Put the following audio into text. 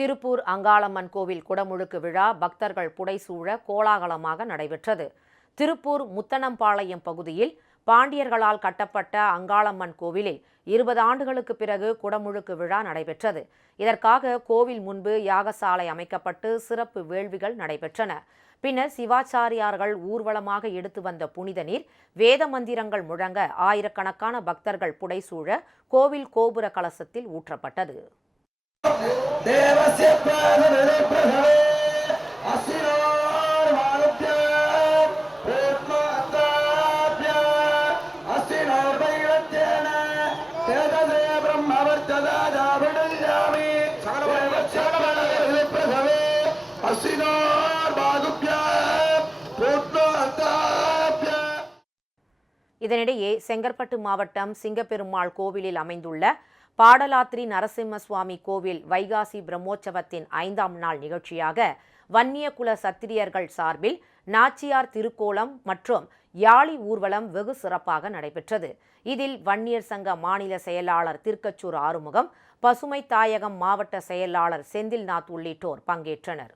திருப்பூர் அங்காளம்மன் கோவில் குடமுழுக்கு விழா பக்தர்கள் புடைசூழ கோலாகலமாக நடைபெற்றது. திருப்பூர் முத்தனம்பாளையம் பகுதியில் பாண்டியர்களால் கட்டப்பட்ட அங்காளம்மன் கோவிலில் இருபது ஆண்டுகளுக்கு பிறகு குடமுழுக்கு விழா நடைபெற்றது. இதற்காக கோவில் முன்பு யாகசாலை அமைக்கப்பட்டு சிறப்பு வேள்விகள் நடைபெற்றன. பின்னர் சிவாச்சாரியார்கள் ஊர்வலமாக எடுத்து வந்த புனித நீர் வேத மந்திரங்கள் முழங்க ஆயிரக்கணக்கான பக்தர்கள் புடைசூழ கோவில் கோபுர கலசத்தில் ஊற்றப்பட்டது. देवस्य प्राणनिरप्रभवे असिनोर्मानुभ्य पूर्णोत्ताभ्य असिनोर्वैरत्येन तेजसे ब्रह्मवर्तदाजाभिडल्यामि देवस्य प्राणनिरप्रभवे असिनोर्मानुभ्य पूर्णोत्ताभ्य இதனிடையே செங்கற்பட்டு மாவட்டம் சிங்கப்பெருமாள் கோவிலில் அமைந்துள்ள பாடலாத்திரி நரசிம்ம சுவாமி கோவில் வைகாசி பிரம்மோற்சவத்தின் ஐந்தாம் நாள் நிகழ்ச்சியாக வன்னியகுல சத்திரியர்கள் சார்பில் நாச்சியார் திருக்கோலம் மற்றும் யாழி ஊர்வலம் வெகு சிறப்பாக நடைபெற்றது. இதில் வன்னியர் சங்க மாநில செயலாளர் திருக்கச்சூர் ஆறுமுகம் பசுமை தாயகம் மாவட்ட செயலாளர் செந்தில்நாத் உள்ளிட்டோர் பங்கேற்றனர்.